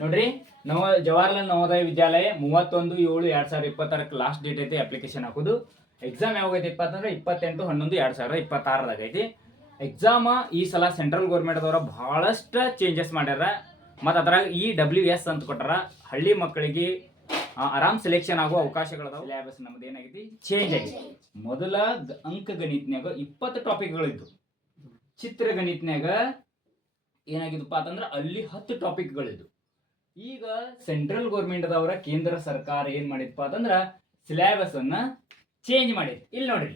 ನೋಡ್ರಿ Jawaharlal Navodaya Vidyalaya 31/7/2026 last date ಐತಿ application ಹಾಕೋದು. ಎಕ್ಸಾಮ್ ಯಾವಾಗ ಐತಿ ಅಂತಂದ್ರೆ 28/11/2026 ಐತಿ ಎಕ್ಸಾಮ್. ಈ ಸಲ ಸೆಂಟ್ರಲ್ ಗೌರ್ಮೆಂಟ್ ದವರ ಬಹಳಷ್ಟು ಚೇಂಜಸ್ ಮಾಡ್ಯಾರ. ಮತ್ತು ಅದ್ರಾಗ EWS ಅಂತ ಕೊಟ್ಟಾರ. ಹಳ್ಳಿ ಮಕ್ಕಳಿಗೆ ಆರಾಮ್ ಸೆಲೆಕ್ಷನ್ ಆಗೋ ಅವಕಾಶಗಳದಾವ. ಸಿಲೆಬಸ್ ನಮ್ದು ಏನಾಗೈತಿ ಚೇಂಜ್ ಆಗೈತಿ. ಮೊದಲ ಅಂಕ ಗಣಿತನ್ಯಾಗ 20 ಟಾಪಿಕ್ಗಳಿದ್ದು. ಚಿತ್ರಗಣಿತನ್ಯಾಗ ಏನಾಗಿದ್ದಪ್ಪ ಅಂತಂದ್ರೆ ಅಲ್ಲಿ 10 ಟಾಪಿಕ್ಗಳಿದ್ದು. ಈಗ ಸೆಂಟ್ರಲ್ ಗೌರ್ಮೆಂಟ್ ದವರ ಕೇಂದ್ರ ಸರ್ಕಾರ ಏನ್ ಮಾಡಿದಪ್ಪ ಅಂತಂದ್ರ ಸಿಲೆಬಸ್ ಅನ್ನ ಚೇಂಜ್ ಮಾಡೈತಿ. ಇಲ್ಲಿ ನೋಡ್ರಿ,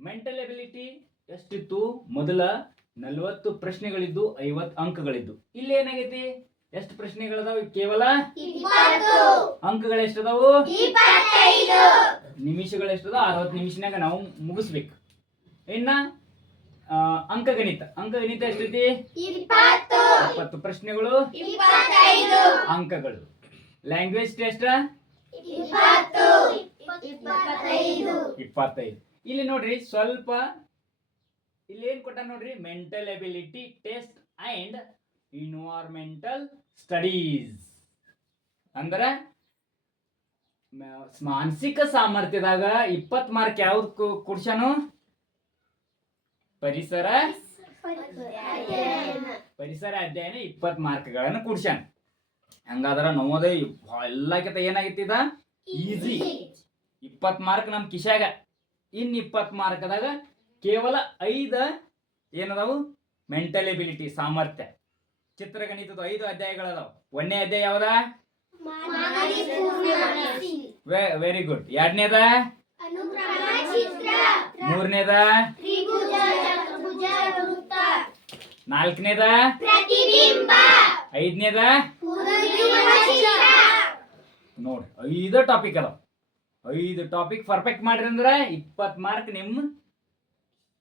ಮೆಂಟಲ್ ಎಬಿಲಿಟಿ ಎಷ್ಟಿತ್ತು? ಮೊದಲ 40 ಪ್ರಶ್ನೆಗಳಿದ್ದು 50 ಅಂಕಗಳಿದ್ದು. ಇಲ್ಲಿ ಏನಾಗೈತಿ, ಎಷ್ಟು ಪ್ರಶ್ನೆಗಳದಾವ? ಕೇವಲ 20. ಅಂಕಗಳು ಎಷ್ಟದಾವು? 25. ನಿಮಿಷಗಳು ಎಷ್ಟದ? 60 ನಿಮಿಷನಾಗ ನಾವು ಮುಗಿಸ್ಬೇಕು. ಇನ್ನ ಅಂಕಗಣಿತ ಎಷ್ಟೈತಿ? 20 ಪ್ರಶ್ನೆಗಳು 25 ಅಂಕಗಳು. Language test 25. ಇಲ್ಲಿ ನೋಡ್ರಿ ಸ್ವಲ್ಪ ಇಲ್ಲಿ ಏನ್ ಕೊಟ್ಟ ನೋಡ್ರಿ, mental ability test and environmental studies ಅಂದ್ರ ಮಾನಸಿಕ ಸಾಮರ್ಥ್ಯದಾಗ 20 ಮಾರ್ಕ್ ಯಾವ್ದು ಕುಡ್ಸಾನು? ಪರಿಸರ ಅಧ್ಯಯನ 20 ಮಾರ್ಕ್ಗಳನ್ನು ಕುಡ್ಸಾನ. ಹಂಗಾದ್ರ ನವೋದಯ ಎಲ್ಲಕ್ಕಿಂತ ಏನಾಗಿತ್ತಿದ ಈಸಿ. 20 ಮಾರ್ಕ್ ನಮ್ ಕಿಶಾಗ. ಇನ್ 20 ಮಾರ್ಕ್ದಾಗ ಕೇವಲ 5 ಏನದಾವು? ಮೆಂಟಲ್ ಎಬಿಲಿಟಿ ಸಾಮರ್ಥ್ಯ. ಚಿತ್ರಗಣಿತದ 5 ಅಧ್ಯಾಯಗಳದಾವ. 1ನೇ ಅಧ್ಯಾಯ ಯಾವ್ದ? Very good. 2ನೇದ? 3ನೇದ? 4ನೇದ? 5ನೇದ? ನೋಡ್ರಿ 5 ಟಾಪಿಕ್ ಅದಾವ. 5 ಟಾಪಿಕ್ ಪರ್ಫೆಕ್ಟ್ ಮಾಡ್ರಿ ಅಂದ್ರ 20 ಮಾರ್ಕ್ ನಿಮ್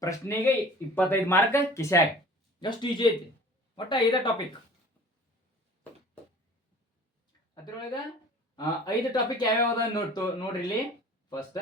ಪ್ರಶ್ನೆಗೆ 25 ಮಾರ್ಕ್ ಕಿಶಾಗ. ಎಷ್ಟು ಈಜಿ ಐತಿ. ಒಟ್ಟ 5 ಟಾಪಿಕ್. ಅದ್ರೊಳಗ 5 ಟಾಪಿಕ್ ಯಾವ್ಯಾವ ನೋಡ್ರಿ ಇಲ್ಲಿ. ಫಸ್ಟ್